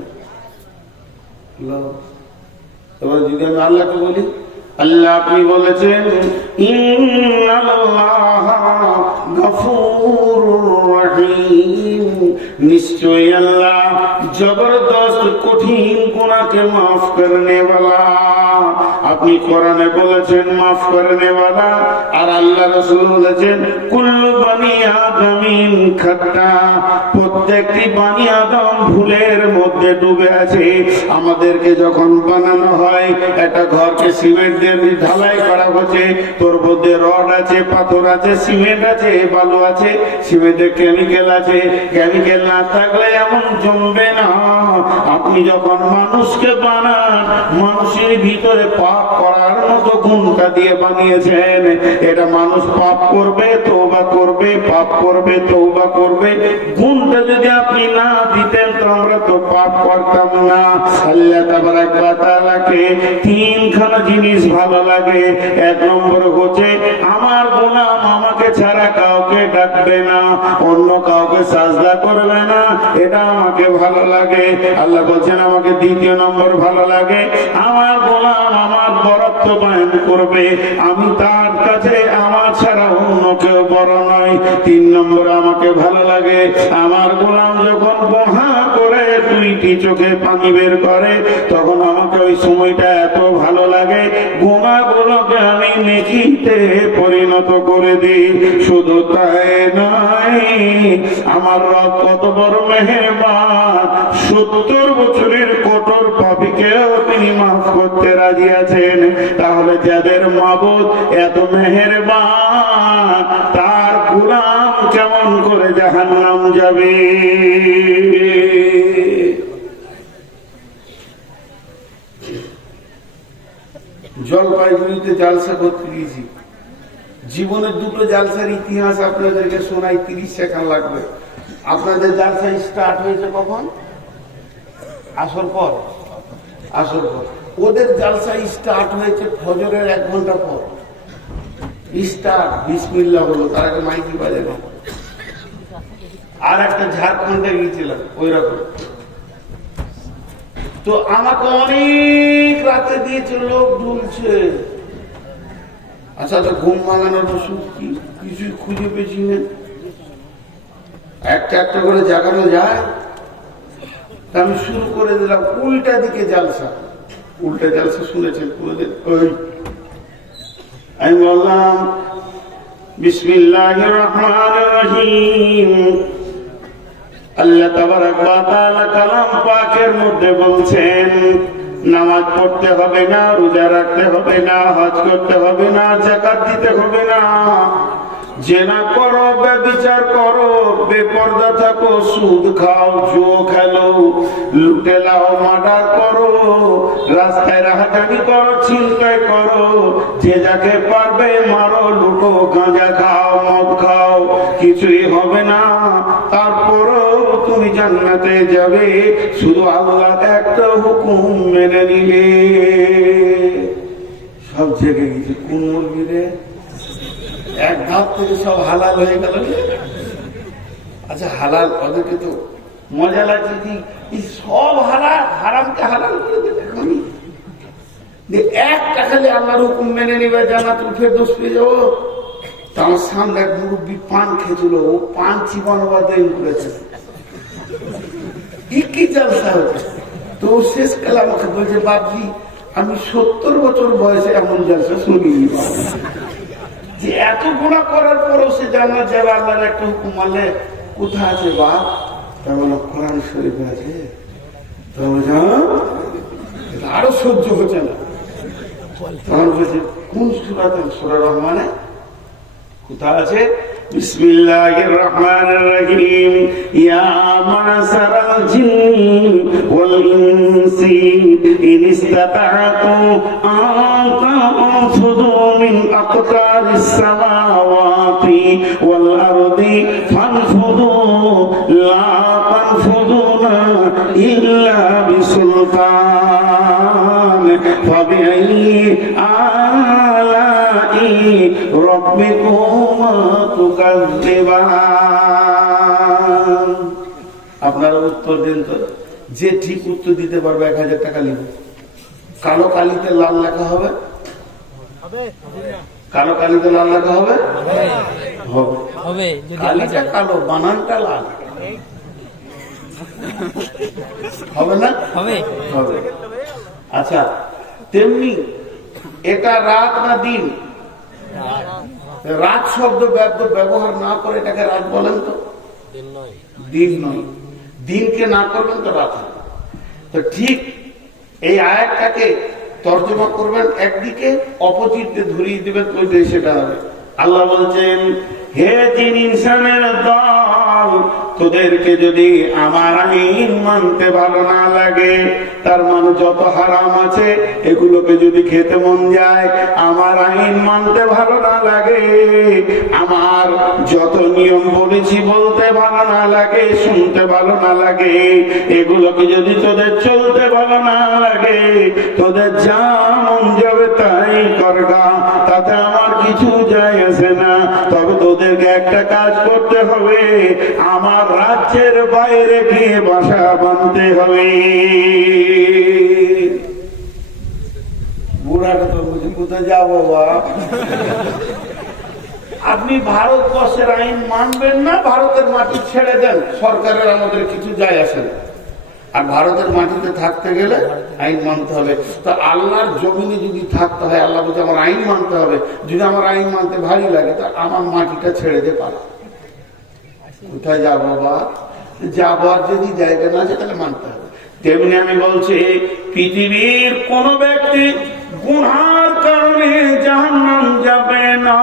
এবার যদি আমি আল্লাহকে বলি, আল্লাহ আপনি বলেছেন ইন্নাল্লাহা গফুরুর রহিম, নিশ্চয়ই আল্লাহ জবরদস্ত কঠিন গুনাহকে মাফ করনে ওয়ালা। আপনি কোরআনে বলেছেন মাফ করনে ওয়ালা, আর আল্লাহ রাসূল বলেছেন কুল্লু বানি আদমিন খাতা, প্রত্যেকটি বানি আদম ভুলের মধ্যে ডুবে আছে। আমাদেরকে যখন বানানো হয়, একটা ঘরকে সিমেন্ট দিয়ে ঢালাই করা হচ্ছে, তোর মধ্যে রড আছে, পাথর আছে, সিমেন্ট আছে, বালু আছে, সিমেন্টে কেমিক্যাল আছে। কেমিক্যাল না থাকলে এমন জমবে না। আপনি যখন মানুষকে বানান, মানুষের ভিতরে পাপ করার মতো গুণটা দিয়ে বানিয়েছেন। এটা মানুষ পাপ করবে, তওবা করবে, পাপ করবে, তওবা করবে। গুণটা যদি আপনি না দিতেন তো আমরা তো পাপ করতাম না। আল্লাহ তাবারাক ওয়া তাআলাকে তিনখানা জিনিস ভালো লাগে। এক নম্বর হচ্ছে আমার গোলাম আমাকে ছাড়া কাউকে ডাকবে না, অন্য কাউকে সাজদা করবে না, এটা আমাকে ভালো লাগে। আল্লাহ বলছেন আমাকে দ্বিতীয় নম্বর ভালো লাগে আমার গোলাম আমার বরত্ব বয়ান করবে, আমি তার কাছে আমার ছাড়া অন্য কেউ বড় নয়। তিন নম্বর আমাকে ভালো লাগে আমার গোলাম যখন গুনাহ করে দুইটি চোখে পানি বের করে, তখন আমাকে ওই সময়টা এত ভালো লাগে, গুনাহগুলোকে আমি নেকিতে পরিণত করে দিই। শুধু তাই নয়, আমার রব কত বড় মেহেরবান, 70 বছরের কঠোর পাপীকেও তিনি মাফ করতে রাজি আছেন। তাহলে যাদের মাবুদ এত মেহেরবান, তার গোলাম কেমন করে জাহান্নাম যাবে? জলপাইগুড়িতে জালসা করতে গিয়েছি। জীবনের দুটো জালসার ইতিহাস আপনাদেরকে শোনাই, 30 সেকেন্ড লাগবে। আপনাদের জালসা স্টার্ট হয়েছে কখন? আসর পর। আসর পর। ওদের জালসা স্টার্ট হয়েছে ফজরের 1 ঘন্টা পর। স্টার্ট বিসমিল্লাহ হলো, তার আগে মাইকি বাজে না। আর একটা ঝাড়খণ্ডে গিয়েছিলাম ওই রকম। তো আমাকে অনেক রাতে দিয়েছে, লোক ঢুলছে। আচ্ছা তো ঘুম ভাঙানোর ওষুধ কি? কিছুই খুঁজে পেয়েছি না। একটা একটা করে জাগানো যায়। আমি শুরু করে দিলাম উল্টা দিকে জালসা। উল্টা জালসা শুনেছেন? আমি বললাম বিসমিল্লাহির রহমানির রহিম। আল্লাহ তাবারাক ওয়া তাআলা কালাম পাকের মধ্যে বলছেন নামাজ পড়তে হবে না, রোজা রাখতে হবে না, হজ করতে হবে না, যাকাত দিতে হবে না, জেনা করো, ব্যভিচার করো, বেপরদা থাকো, সুদ খাও, জুয়া খেলো, লুটে লাও, মার্ডার করো, রাস্তায় রাহাজানি করো, ছিনতাই করো, যে যাকে পারবে মারো, লুটো, গাঁজা খাও, মদ খাও, কিছুই হবে না। তারপরও তুমি জান্নাতে যাবে, শুধু আল্লাহর একটা হুকুম মেনে নিলে। সব জেগে গেছে। কোন মুরগি রে? এক ধাপ থেকে সব হালাল হয়ে গেল। আচ্ছা হালাল, ওদেরকে তো মজা লাগছে কি সব হালাল, হারামকে হালাল করে দেবে। একটা খালি আল্লাহর হুকুম মেনে নিবে, জান্নাতুল ফেরদৌস পেয়ে যাবো। তার সামনে এক মুরব্বী পান খেয়েছিল, ও পান চিবানো বাদে করেছে, কি জালসা হচ্ছে। তো শেষকালে আমাকে বলছে, বাবজি আমি 70 বছর বয়সে এমন জালসা শুনিনি, যে এত গুণা করার পরও সে জানা যাবে আল্লাহর একটা হুকুম মানলে কোথায় আছে বাপ? তা বলো কোরআন শরীফে আছে। তো আরো সহ্য হচ্ছে না, তখন বলছে কোন সূরাতে? সূরা রহমানে কোথায় আছে? বিসমিল্লাহির রহমানির রহিম, ইয়া মা'শারাল জিন্নি ওয়াল ইনসি ইন ইসতাতা'তু আন তানফুযু মিন আকতারিস সামাওয়াতি ওয়াল আরদি ফানফুযু লা তানফুযুনা ইল্লা বিসুলতান ফাবিআইয়ি আলাই রাব্বিকুমা তুকাজ্জিবান। আপনারা উত্তর দিন তো, যে ঠিক উত্তর দিতে পারবে 1000 টাকা লিখবে। কালো কালিতে লাল লেখা হবে? কালো কালিতে লাল লেখা হবে? হবে। কালিটা কালো, বানানটা লাল হবে না? হবে। আচ্ছা, তেমনি এটা রাত না দিন? রাত শব্দ ব্যবহার না করে এটাকে রাত বলেন তো? দিন নয়। দিনকে না করবেন তো রাত হবে। তো ঠিক এই আয়াতটাকে তর্জমা করবেন একদিকে, অপোজিটে ধরিয়ে দিবেন ওই সেটা হবে। আল্লাহ বলছেন, হে জিন ইনসানের দল, তোদেরকে যদি আমার আইন মানতে ভালো না লাগে, তার মানে যত হারাম আছে এগুলোকে যদি খেতে মন যায়, আমার আইন মানতে ভালো না লাগে, আমার যত নিয়ম বলেছি বলতে ভালো না লাগে, শুনতে ভালো না লাগে, এগুলোকে যদি তোদের চলতে ভালো না লাগে, তোদের যা মন যাবে তাই করগা, তাতে আমার কিছু যায় আসে না। তবে তোদেরকে একটা কাজ করতে হবে, আমার রাজ্যের বাইরে গিয়ে বাসা বাঁধতে হবে। বুড়াটা তো বুঝি কোথায় যাবো বাপ? আপনি ভারতবর্ষের আইন মানবেন না, ভারতের মাটি ছেড়ে দেন, সরকারের আমাদের কিছু যায় আসে না। আর ভারতের মাটিতে থাকতে গেলে আইন মানতে হবে। তো আল্লাহর জমিনে যদি থাকতে হয়, আল্লাহ বলছে আমার আইন মানতে হবে। যদি আমার আইন মানতে ভারী লাগে, তা আমার মাটিটা ছেড়ে দে পালা। কোথায় যাবো বা? যাবার যদি জায়গা না আছে তাহলে মানতে হবে। তেমনি আমি বলছি, পৃথিবীর কোন ব্যক্তি গুনার কারণে জাহান্নাম যাবে না।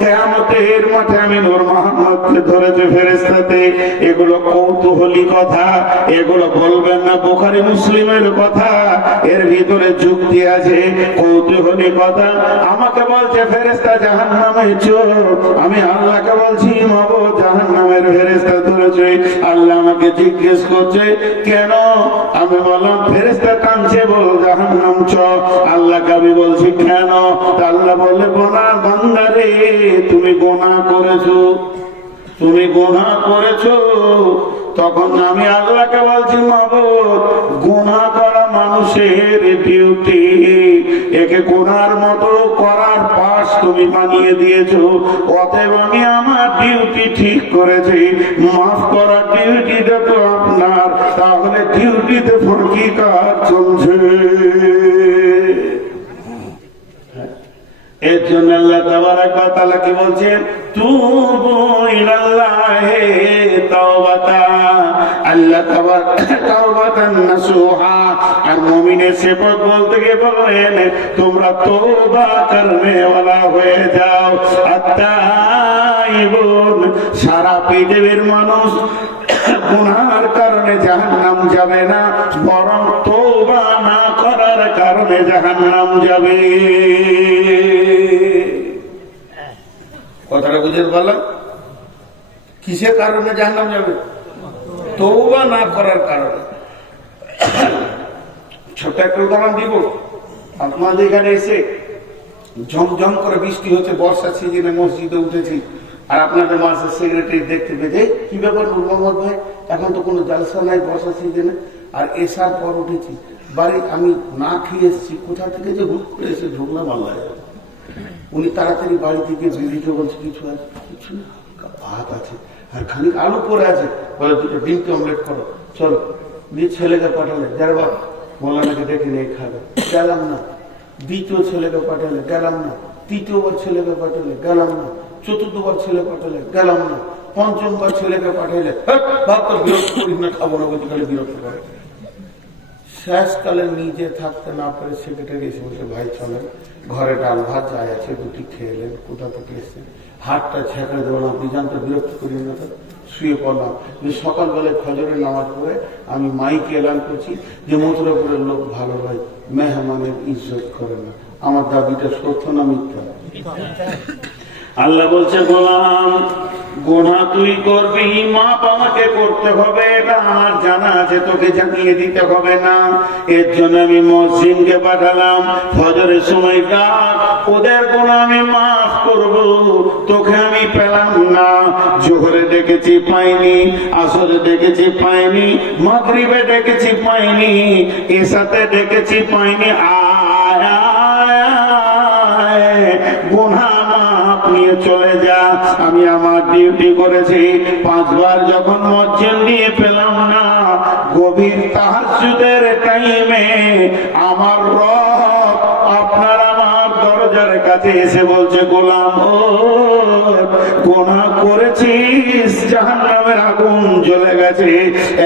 কিয়ামতের মাঠে আমি নূর মুহাম্মদকে ধরেছে ফেরেশতাতে। এগুলো কৌতূহলী কথা, এগুলো বলবেন না বুখারী মুসলিমের কথা, এর ভিতরে যুক্তি আছে, কৌতূহলী কথা। আমাকে বলছে ফেরেশতা জাহান্নামে চোর, আমি আল্লাহকে বলছি মাবুদ জাহান্নামের ফেরেশতা ধরেছে। আল্লাহ আমাকে জিজ্ঞেস করছে কেন? আমি বললাম ফেরেশতা টানছে, বল জাহান্নাম চ। আল্লাহকে আমি বলছি কেন? আল্লাহ বলে গোনাহ বান্দা রে, তুমি গোনাহ করেছো, তুমি গোনাহ করেছো। তখন আমি আল্লাহকে বলছি মাবুদ গোনাহ করা মানুষের ডিউটি, একে গোনার মতো করার পাশ তুমি বানিয়ে দিয়েছো। অতএব আমি আমার ডিউটি ঠিক করেছি, মাফ করার ডিউটিটা তো আপনার, তাহলে ডিউটিতে ফরকি কাজ চলছে। এর জন্য আল্লাহ তাবারাক ওয়া তাআলা কি বলছেন? তুবু ইলাল্লাহি তাওবাতা, আল্লাহ তাওবাতান নাসুহা। আর মুমিনের সিফাত বলতে গিয়ে বলেন তোমরা তওবা করনে ওয়ালা হয়ে যাও। আত-তাইবুন, সারা পৃথিবীর মানুষ গুনার কারণে জাহান্নাম যাবে না, বরং তওবা না করার কারণে জাহান্নাম যাবে। কথাটা বুঝতে পারলাম? কিসের কারণে জাহান্নাম যাবে? তওবা না করার কারণে। ছোট একটা উদাহরণ দিব। আপনাদের এখানে এসে ঝমঝম করে বৃষ্টি হচ্ছে, বর্ষার সিজনে মসজিদে উঠেছি, আর আপনাদের মাসের সেক্রেটারি দেখতে পেয়ে কি ব্যাপার নূর মোহাম্মদ ভাই, এখন তো কোনো জালসা নাই বর্ষা সিজনে, আর এসার পর উঠেছি বাড়ি, আমি না খেয়ে এসেছি, কোথা থেকে যে হুট করে এসে ঢুকলাম আল্লাহ। উনি তাড়াতাড়ি বাড়ি থেকে বেরিয়ে বলছে কিছু আছে, কিছু না, ভাত আছে আর খানিক আলু পরে আছে, বলে দুটো ডিমকে অমলেট করো, চলো। দিয়ে ছেলেকে পাঠালে, যারা বাবা মৌলানাকে ডেকে নিয়ে খাবে, গেলাম না। দ্বিতীয় ছেলেকে পাঠালে, গেলাম না। তৃতীয়বার ছেলেকে পাঠালে, গেলাম না। চতুর্থবার ছেলে পাঠালে, গেলাম না। পঞ্চমবার ছেলেকে পাঠাইলে, ভাত তো বিরক্ত করিস না, খাবো না বলতে খালি বিরক্ত করে। শেষকালে নিজে থাকতে না পারে সেক্রেটারি এসে বলছে, ভাই চলেন, ঘরে ডাল ভাত যাই আছে দুটি খেয়ে এলেন, কোথা থেকে এসছেন, হাতটা ছেঁকড়ে দেবেন, আপনি জানতে বিরক্ত করি না, তো শুয়ে পড়লাম। সকালবেলায় ফজরের নামাজ পড়ে আমি মাইকে এলান করছি যে মথুরাপুরের লোক ভালো হয়, মেহমানের ইজ্জত করে না। আমার দাবিটা সত্য না মিথ্যা? আল্লাহ বলছে, গোলাম গোনা তুই করবি, মাপ আমাকে করতে হবে, এটা আমার জানা আছে, তোকে জানিয়ে দিতে হবে না। এর জন্য আমি মসজিদকে পাঠালাম, ফজরের সময় ডাক, ওদের গোনা আমি মাফ করব, তোকে আমি পেলাম না। জোহরে ডেকেছি পাইনি, আসরে ডেকেছি পাইনি, মাগরিবে ডেকেছি পাইনি, এসাতে ডেকেছি পাইনি, গোনা নিয়ে চলে যা। আমি আমার ডিউটি করেছি, 5 বার যখন মসজিদ নিয়ে পেলাম না, গভীর তাহাজ্জুদের টাইমে আমার রব আপনার আমার দরজার কাছে এসে বলছে, গোলাম ও গোনা করেছিস, জাহান্নামের আগুন জ্বলে গেছে,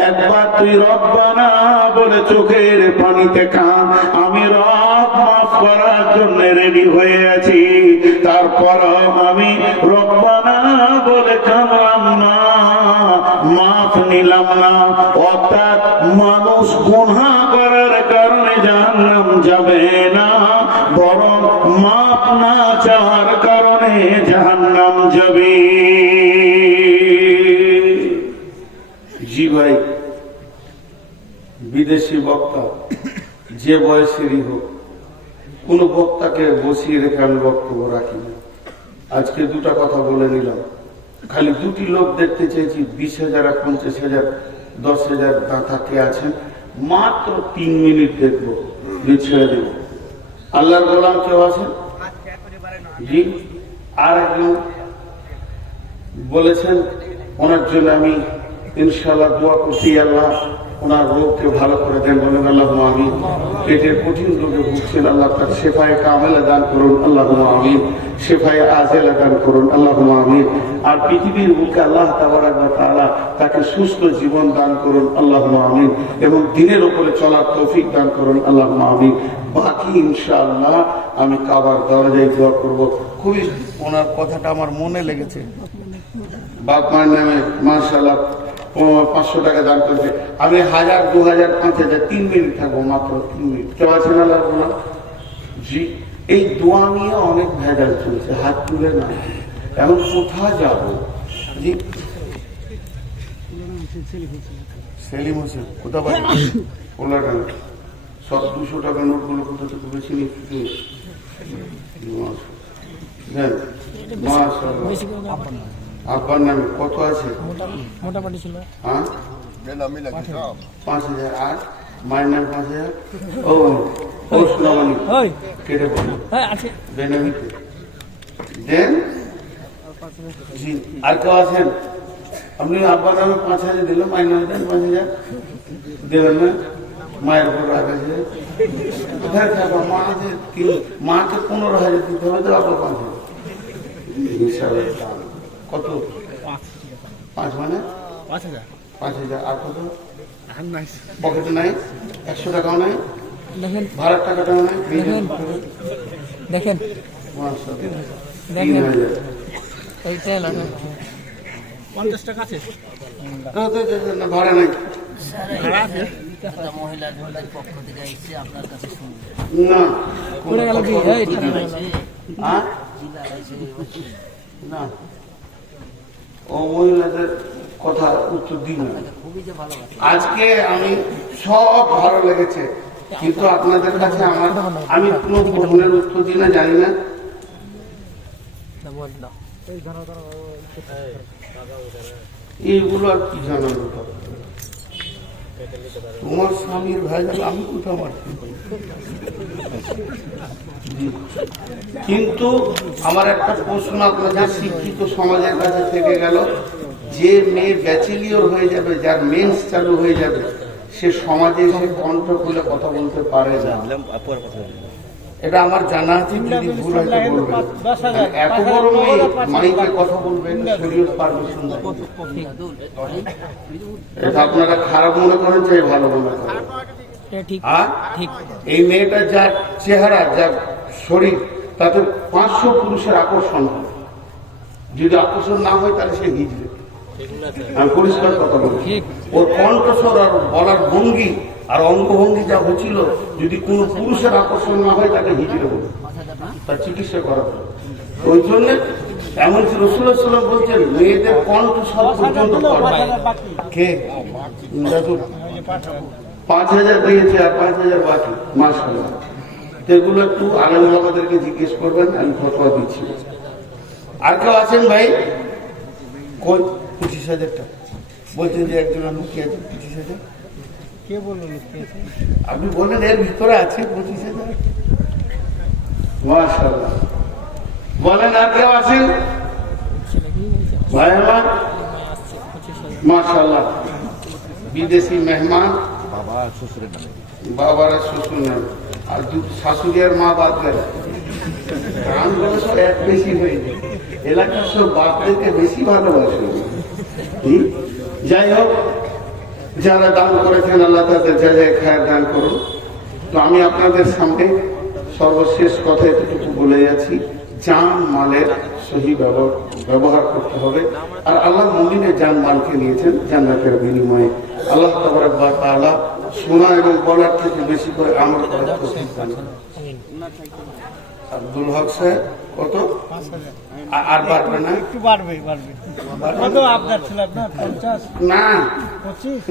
একবার তুই রব্বানা বলে চোখের পানিতে কাঁদ, আমি রব মাফ করার জন্য রেডি হয়ে আছি। তারপর আমি রব্বানা বলে কাঁদলাম না, মাফ নিলাম না। অর্থাৎ মানুষ গুনাহ করার কারণে জাহান্নাম যাবে না, বরং মাফ না চাওয়ার কারণে জাহান্নাম যাবে। জি ভাই, বিদেশি বক্তা যে বয়সেরই হোক, কোন বক্তাকে বসিয়ে রেখে আমি বক্তব্য রাখি না। আজকে দুটা কথা বলে নিলাম, খালি দুটি লোক দেখতে চেয়েছি, 20,000 আর 50,000 10,000 দাতা কে আছেন, মাত্র 3 মিনিট দেখবো, ছেড়ে দেব। আল্লাহর গোলাম কেউ আছেন? জি। আর একজন বলেছেন, ওনার জন্য আমি ইনশাআল্লাহ দোয়া করছি, আল্লাহ ওনার রোগকে ভালো করে দেন, বলেন আল্লাহুম্মা আমিন। পেটের কঠিন রোগে ভুগছেন, আল্লাহ তার শেফায়ে কামেলা দান করুন, আল্লাহুম্মা আমিন। শেফায়ে আজেলা দান করুন, আল্লাহুম্মা আমিন। আর পৃথিবীর বুকে আল্লাহ তাবারাক ওয়া তাআলা তাকে সুস্থ জীবন দান করুন, আল্লাহুম্মা আমিন। এবং দিনের উপরে চলার তৌফিক দান করুন, আল্লাহুম্মা আমিন। বাকি ইনশাআল্লাহ আমি কাবার দরজায় দোয়া করব। খুবই ওনার কথাটা আমার মনে লেগেছে। বাপ মায়ের নামে মাশাআল্লাহ 500 টাকা দান করছে, আমি 1000 2000 5000 3 মিনিট থাকবো, মাত্র 3 মিনিট। কেউ আছেন আল্লাহ গোলাম? জি। এই দোয়া নিয়ে অনেক ভেজাল চলছে, হাত তুলে না, এখন কোথায় যাব? জি, সেলিম হোসেন কোথা পাই? ওলাডান সব 200 টাকা নোটগুলো কোথা থেকে বেশি নিচ্ছি? আপনার নামে কত আছে? মোটামুটি ছিল, হ্যাঁ 5,000। আর মায়ের নাম 5,000। ও ও সোনামানি কেটে পড়লো বেনামিতে দেন। জি। আর কেউ আছেন? আপনি আব্বার নামে 5,000 দিলেন, মায়ের নামে দেন 5,000 দেবেন না? মায়ের উপর রাখা যায় কোথায় থাকবো? মাকে 15,000 দিতে হবে, তো আবার 5,000 কত? 5 মানে 5,000। আর কত? পকেটে নাই, 100 টাকাও নাই, ভাড়ার টাকাটাও নাই। দেখেন 50 টাকা আছে, ভাড়া নাই। না না, ও মহিলাদের কথা উত্তর দিন। আজকে আমি সব ভালো লেগেছে, কিন্তু আপনাদের কাছে আমি কোনো প্রশ্নের উত্তর দিই না, জানি না। এইগুলো আর কি জানার তোমার স্বামীর ভাই আমি কোথাও মারছি, কিন্তু আমার একটা প্রশ্ন আপনাদের শিক্ষিত সমাজের কাছে থেকে গেল, যে মেয়ে ব্যাচেলিয়র হয়ে যাবে, যার মেন্স চালু হয়ে যাবে, সে সমাজে এসে কণ্ঠ খুলে কথা বলতে পারে না। এটা আমার জানা আছে, যদি ভুল হয়তো বলবেন। এত বড় মেয়ে মাইকে কথা বলবেন, শরীয়ত পারমিশন দেয়। এটা আপনারা খারাপ মনে করেন, চাই ভালো মনে করেন। আর এই মেয়েটা যার চেহারা, যার শরীর, তাতে 500 পুরুষের আকর্ষণ হয়। যদি আকর্ষণ না হয় তাহলে সে হিজড়ে। আমি পরিষ্কার কথা বলছি, ওর কণ্ঠস্বর আর বলার ভঙ্গি আর অঙ্গভঙ্গি যা হচ্ছিল, যদি কোনো পুরুষের আকর্ষণ না হয় তাকে হিজড়ে বলবে, তার চিকিৎসা করা হবে। ওই জন্য এমনকি রাসূলুল্লাহ সাল্লাল্লাহু আলাইহি ওয়াসাল্লাম বলছেন, মেয়েদের কণ্ঠস্বর পর্যন্ত কে দাদু 5,000 দিয়েছে আর 5,000 বাকি, মাশাআল্লাহ। এগুলো একটু আলেম ওলামাদেরকে জিজ্ঞেস করবেন, আমি ফতোয়া দিচ্ছি। আর কেউ আছেন ভাই? কই 25,000 টাকা বলছেন যে একজন লুকিয়ে আছে 25,000। কে বললো লুকিয়ে আছে? আপনি বললেন এর ভিতরে আছে 25,000। মাশাআল্লাহ। বলেন আর কেউ আছেন ভাই আমার? মাশাআল্লাহ। বিদেশি মেহমান, বাবারা শ্বশুর নাম, আর শাশুড়ি আর মা বাদ গেল, গানগুলো সব এক বেশি হয়ে যায়। এলাকার সব বাপদেরকে বেশি ভালোবাসে। যাই হোক, যারা দান করেছেন আল্লাহ তাদের যা যায় খায়ের দান করুন। তো আমি আপনাদের সামনে সর্বশেষ কথা এতটুকু বলে যাচ্ছি, জান মালের সহি ব্যবহার করতে হবে। আর আল্লাহ মুমিনের জান মালকে নিয়েছেন জান্নাতের বিনিময়ে। আল্লাহ তাবারক ওয়া তাআলা শোনা এবং বলার থেকে বেশি করে আমল করার তৌফিক দান করুন। আব্দুল হক সাহেব কত? আর বাড়বে না? একটু বাড়বে। কত আপনার ছিল? আপনার 50 না 25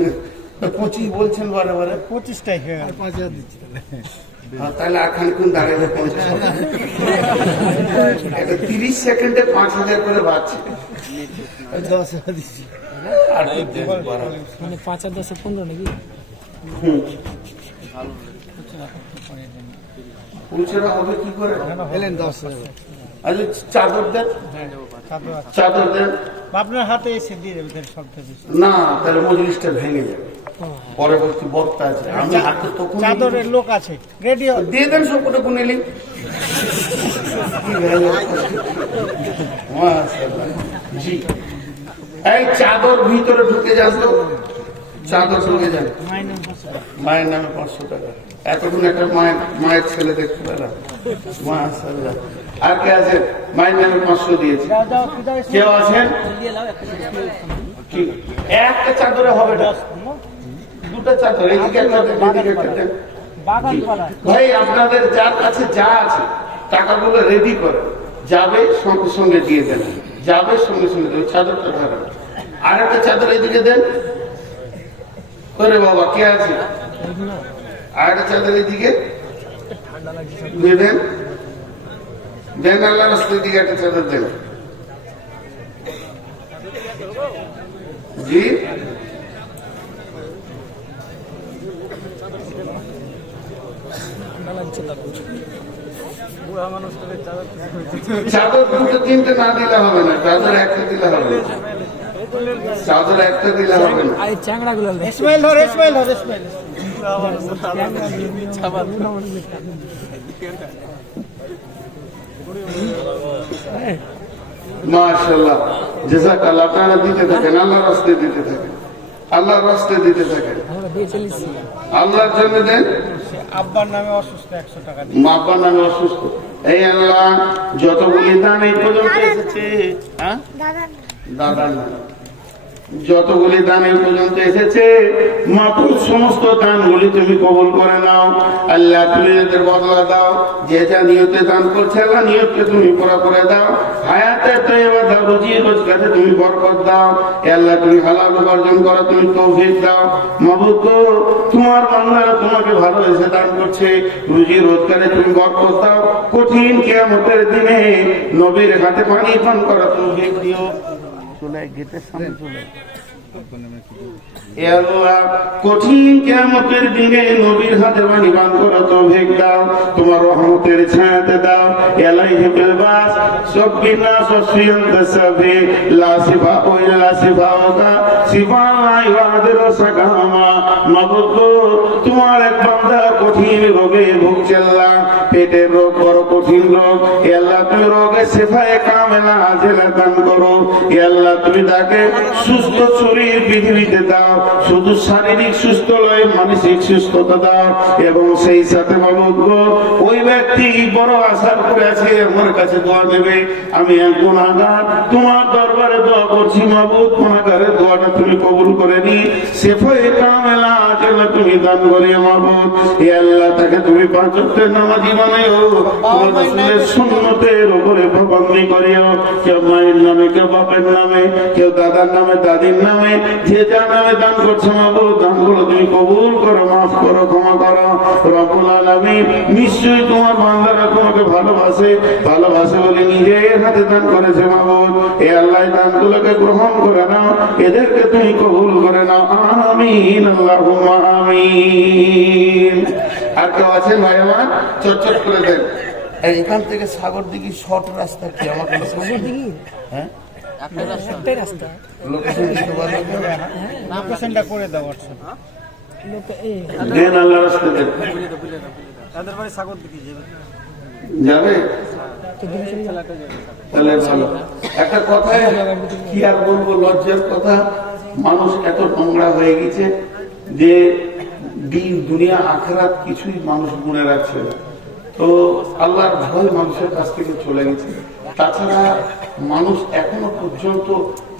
25 বলছেন বারে বারে। 25টাই হয়ে গেল। 5,000 দিচ্ছি তাহলে আর খানিক্ষণ দাঁড়িয়ে 50 এটা 30 সেকেন্ডে 5,000 করে বাড়ছে। 10,000 দিচ্ছি। আর মানে 5 আর 10 15 নাকি? পুরুষেরা হবে কি করে? এলেন 10,000। আচ্ছা চাদর দেন, চাদর দেন। আপনার হাতে এসে দিয়ে দেবেন সবটা বেশি। না তাহলে মজলিসটা ভেঙে যাবে, পরবর্তী বক্তা আছে। আমি হাতে তখন চাদরের লোক আছে, রেডি দিয়ে দেন সবকটা কুনেলি। জি, এই চাদর ভিতরে ঢুকে যান তো, চাদর ঢুকে যান। মায়ের নামে 500 টাকা। এতক্ষণ একটা মায়ের ছেলে দেখতে পেলাম, মাশাআল্লাহ। আর কে আছে? মায়ের নামে 500 দিয়েছে। কেউ আছেন? একটা চাদরে হবে না, দুটো চাদর, এদিকে একটা এদিকে একটা। ভাই আপনাদের যার কাছে যা আছে টাকাগুলো রেডি করে যাবে, সঙ্গে সঙ্গে দিয়ে দেন, যাবে সঙ্গে সঙ্গে দেবে। চাদরটা ধরেন, আর একটা চাদর এদিকে দেন করে। বাবা কে আছে? আর একটা চাদর এদিকে দিয়ে দেন, দেন। আল্লাহ রাস্তার দিকে একটা চাদর দেন। জি, চাদর দুটো তিনটে না দিলে হবে না, চাদর একটা দিলে হবে, চাদর একটা দিলে হবে না। মাশাআল্লাহ, জাযাকাল্লাহ। আপনারা দিতে থাকেন, আল্লাহর রাস্তায় দিতে থাকেন, আল্লাহর রাস্তায় দিতে থাকেন, আল্লাহর জন্য দেন। আব্বার নামে অসুস্থ 100 টাকা দিন। আব্বার নামে অসুস্থ। এই আল্লাহ যতগুলি দান এই পর্যন্ত এসেছে, দাদার নামে যতগুলি দান এই পর্যন্ত এসেছে, মাহফুজ সমস্ত দানগুলি তুমি কবুল করে নাও। আল্লাহ তুমি এদের বদলা দাও। যে যা নিয়তে দান করছে আল্লাহ নিয়তকে তুমি পুরা করে দাও। হায়াতে তয়্যিবা দাও, রুজি রোজগারে তুমি বরকত দাও। এ আল্লাহ তুমি হালাল উপার্জন করো, তুমি তৌফিক দাও। মাহবুব গো, তোমার বান্দারা তোমাকে ভালোবেসে দান করছে, রুজি রোজগারে তুমি বরকত দাও। কঠিন কিয়ামতের দিনে নবীর হাতে পানি পান করা তৌফিক দিও। চলে গেটের সামনে চলে এ আল্লাহ, কঠিন কিয়ামতের দিনে নবীর হাতে বাণী বান করো তৌফিক দাও, তোমার রহমতের ছায়াতে দাও। এলাইহি বিল বাস সবিনা সসিয়ান তাসাবি লা সিফা ইল্লা সিফাকা সিফা লা ইবাদির সাকামা। মাবুদ, তোমার এক বান্দা কঠিন রোগে ভুগছে আল্লাহ, পেটের রোগ বড় কঠিন রোগ। এ আল্লাহ, তুমি রোগে সিফায়ে কামেলা আজেলা দান করো। এ আল্লাহ, তুমি তাকে সুস্থ শরীর পৃথিবীতে দাও, শুধু শারীরিক সুস্থ নয়, মানসিক সুস্থতা দাও। এবং সেই সাথে মাবুদ, ওই ব্যক্তি বড় আশা করে আছে আমার কাছে দোয়া দেবে, আমি এক গুনাহগার তোমার দরবারে দোয়া করছি মাবুদ, গুনাহগারের দোয়াটা তুমি কবুল করে নি, সিফায়ে কামেলা আজেলা তুমি দান করিও মাবুদ। এ আল্লাহ, তাকে তুমি পাঁচ ওয়াক্তের নামাজি বানাইও, তোমার রাসূলের সুন্নতের উপরে পাবন্দি করিও। কেউ মায়ের নামে, কেউ বাপের নামে, কেউ দাদার নামে, দাদির নামে, যে যার নামে দান করছে মাবুদ, দানগুলো তুমি কবুল করো, মাফ করো, ক্ষমা করো রব্বুল আলামিন। নিশ্চয়ই তোমার বান্দারা তোমাকে ভালোবাসে, ভালোবাসে বলে নিজের হাতে দান করেছে মাবুদ। এ আল্লাহ, দানগুলোকে গ্রহণ করে নাও, এদেরকে তুমি কবুল করে নাও। আমিন, আল্লাহুম্মা আমিন। আর কেউ আছেন ভাই আমার? চটচট করে দেন। এখান থেকে সাগর দিঘি শর্ট রাস্তা কি আমাকে সাগর দিঘি? হ্যাঁ, একটাই রাস্তা। লোকেশন দিতে পারবে? লোকেশনটা করে দাও হোয়াটসঅ্যাপ। দেন, আল্লাহ রাস্তা দেন। তাদের বাড়ি সাগর দিকে যাবে? তাহলে ভালো। একটা কথায় কি আর বলবো, লজ্জার কথা, মানুষ এত নোংরা হয়ে গেছে যে দিন দুনিয়া আখেরাত কিছুই মানুষ মনে রাখছে না। তো আল্লাহর ভয় মানুষের কাছ থেকে চলে গেছে। তাছাড়া মানুষ এখনো পর্যন্ত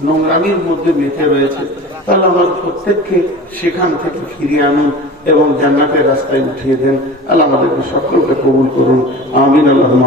নোংরামির মধ্যে মেতে রয়েছে। তাহলে আমার প্রত্যেককে সেখান থেকে ফিরিয়ে আনুন এবং জান্নাতের রাস্তায় উঠিয়ে দেন। আল্লাহ আমাদেরকে সকলকে কবুল করুন। আমিন। আল্লাহুম্মা